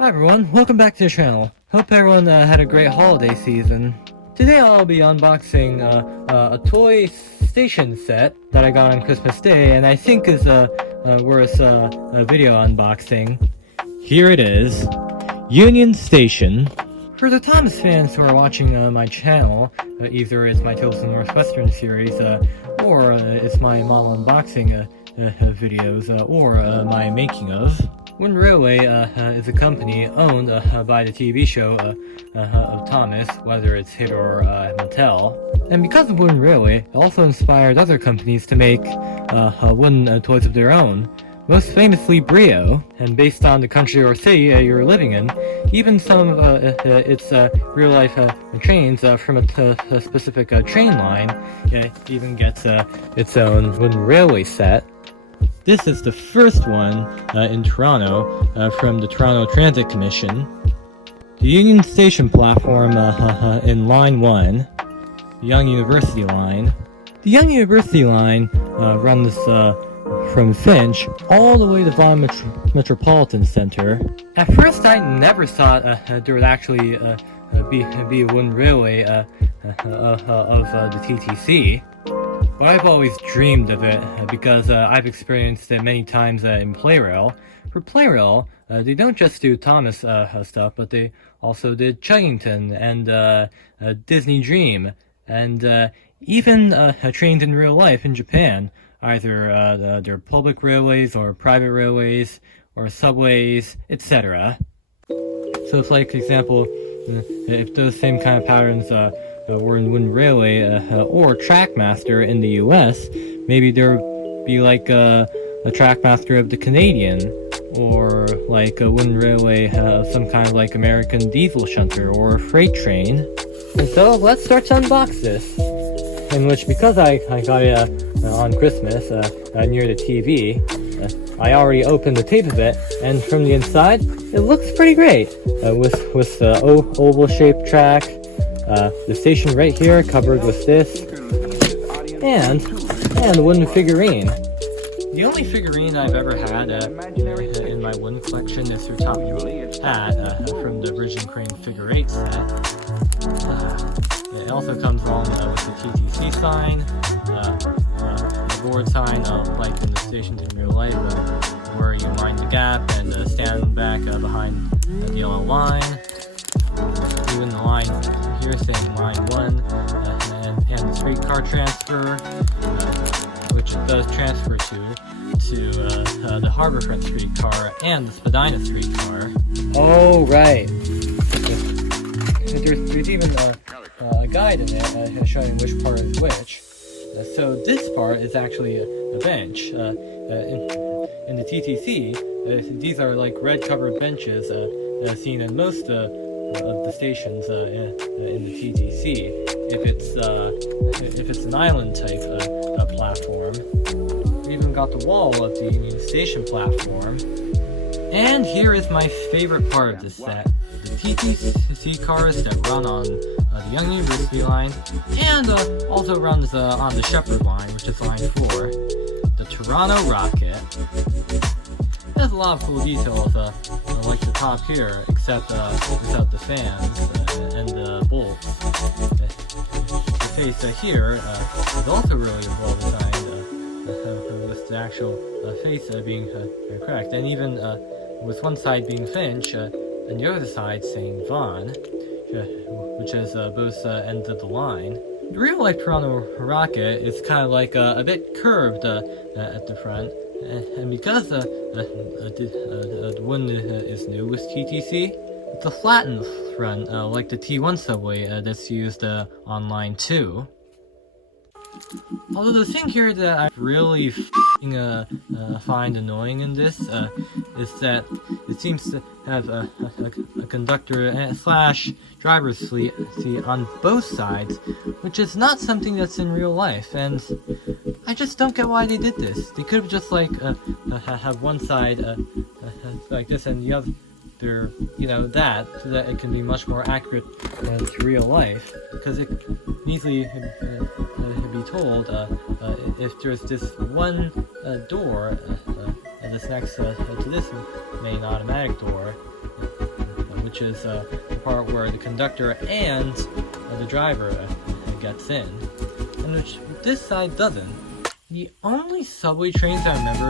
Hi everyone, welcome back to the channel. Hope everyone had a great holiday season. Today I'll be unboxing a toy station set that I got on Christmas Day, and I think is worth a video unboxing. Here it is, Union Station. For the Thomas fans who are watching my channel, either it's my Tales of the Northwestern series, or it's my model unboxing videos, or my making of. Wind Railway is a company owned by the TV show of Thomas, whether it's Hit or Mattel. And because of Wind Railway, it also inspired other companies to make wooden toys of their own. Most famously Brio, and based on the country or city you're living in, even some of its real-life trains from a specific train line even gets its own wooden railway set. This is the first one in Toronto from the Toronto Transit Commission. The Union Station platform in Line 1, the Yonge University line. The Yonge University line runs from Finch all the way to Vaughan Metropolitan Center. At first I never thought there would actually be a wooden railway of the TTC. But I've always dreamed of it because I've experienced it many times in Playrail. For Playrail, they don't just do Thomas stuff, but they also did Chuggington and Disney Dream, and even trains in real life in Japan. Either they're public railways or private railways or subways, etc. So it's like, for example, if those same kind of patterns were in Wind Railway or Trackmaster in the US, maybe there would be like a Trackmaster of the Canadian, or like a Wind Railway of some kind of like American diesel shunter or freight train. And so let's start to unbox this. In which, because I got it on Christmas near the TV, I already opened the tape of it, and from the inside, it looks pretty great. With the oval-shaped track, the station right here covered with this, and the wooden figurine. The only figurine I've ever had in my wooden collection is her Top Hat from the Virgin Crane Figure 8 set. It also comes along with the TTC sign, the board sign, like in the stations in real life, where you mind the gap and stand back behind the yellow line. Even the line here saying line 1, and the streetcar transfer, which it does transfer to the Harborfront streetcar and the Spadina streetcar. Oh, right. There's even a guide in it showing which part is which. So this part is actually a bench. In the TTC, these are like red covered benches seen in most of the stations in the TTC. If it's an island type platform. We even got the wall of the Union Station platform. And here is my favorite part of this set. The TTC cars that run on the Yonge University line, and also runs on the Shepherd line, which is line 4. The Toronto Rocket. It has a lot of cool details, like the top here, except without the fans and the bolts. The face here is also really well designed, with the actual face being correct, and even with one side being Finch, and the other side saying Vaughan, which is both ends of the line. The real-life Toronto Rocket is kind of like a bit curved at the front, and because the one is new with TTC, it's a flattened front, like the T1 subway that's used on line 2. Although the thing here that I really find annoying in this is that it seems to have a conductor slash driver's seat on both sides, which is not something that's in real life, and I just don't get why they did this. They could have just like have one side like this and the other, that, so that it can be much more accurate to real life, because it can easily be told if there's this one door this next to this main automatic door, which is the part where the conductor and the driver gets in, and which this side doesn't. The only subway trains I remember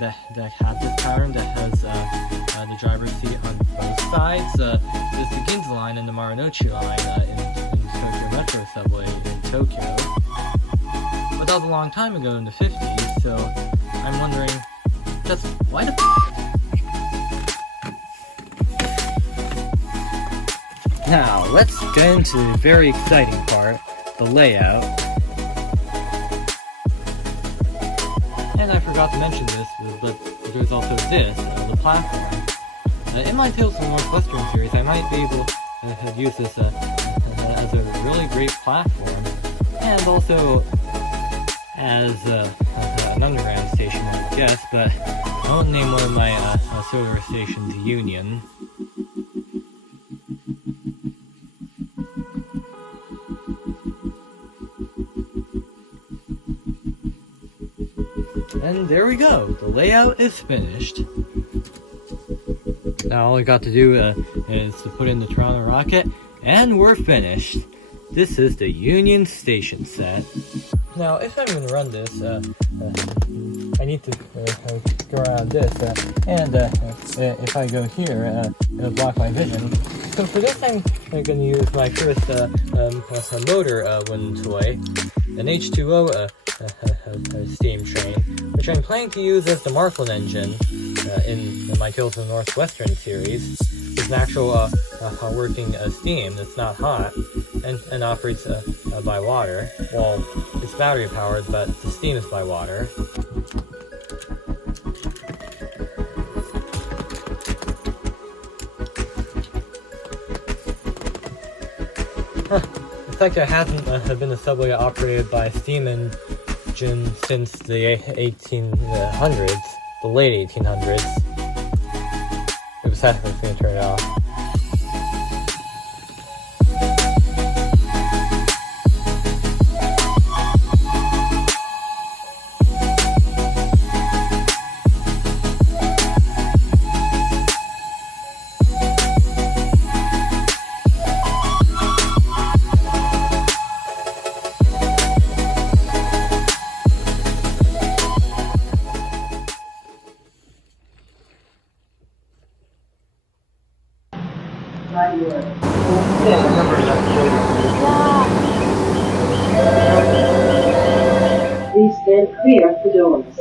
that have this pattern that has the driver's seat on both sides is the Ginza line and the Marunouchi line in Tokyo Metro subway in Tokyo. But that was a long time ago in the 50s, so I'm wondering just why the Now, let's get into the very exciting part, the layout. And I forgot to mention this, but there's also this, the platform. In my Tales from the Northwestern series, I might be able to use this as a really great platform, and also as an underground station, I guess, but I won't name one of my solar stations Union. And there we go, the layout is finished. Now all I got to do is to put in the Toronto rocket, and we're finished. This is the Union Station set. Now if I'm going to run this, I need to go around this, and if I go here, it'll block my vision. So for this I'm going to use my first motor wooden toy, an H2O steam train, which I'm planning to use as the Marklin engine in my Tales of the Northwestern series. It's an actual working steam that's not hot and operates by water. Well, it's battery powered, but the steam is by water. It's like there hasn't been a subway operated by a steam engine since the 1800s, the late 1800s. Oops, I was going to turn it off. Please stand clear for doors.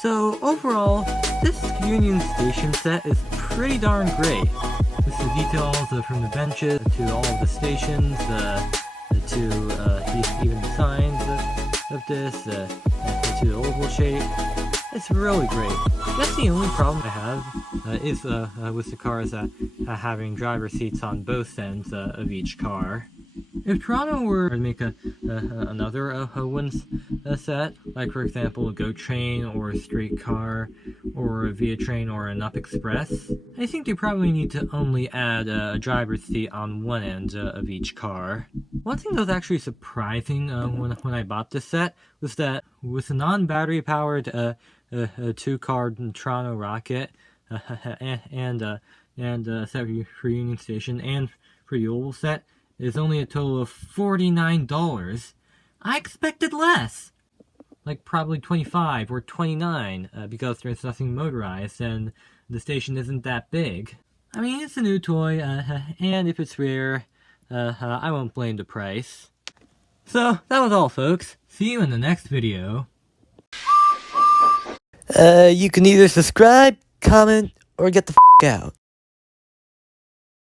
So overall, this Union Station set is pretty darn great. This is details from the benches to all of the stations, to even the signs of this, to the oval shape. It's really great. I guess the only problem I have is with the cars having driver seats on both ends of each car. If Toronto were to make another wooden set, like for example a GO train or a streetcar or a Via train or an Up Express, I think they probably need to only add a driver's seat on one end of each car. One thing that was actually surprising when I bought this set was that with a non-battery powered two-car Toronto rocket and set for Union Station and for the oval set, is only a total of $49. I expected less! Like probably 25 or 29 because there's nothing motorized and the station isn't that big. I mean, it's a new toy, and if it's rare, I won't blame the price. So, that was all folks. See you in the next video. You can either subscribe, comment, or get the f*** out.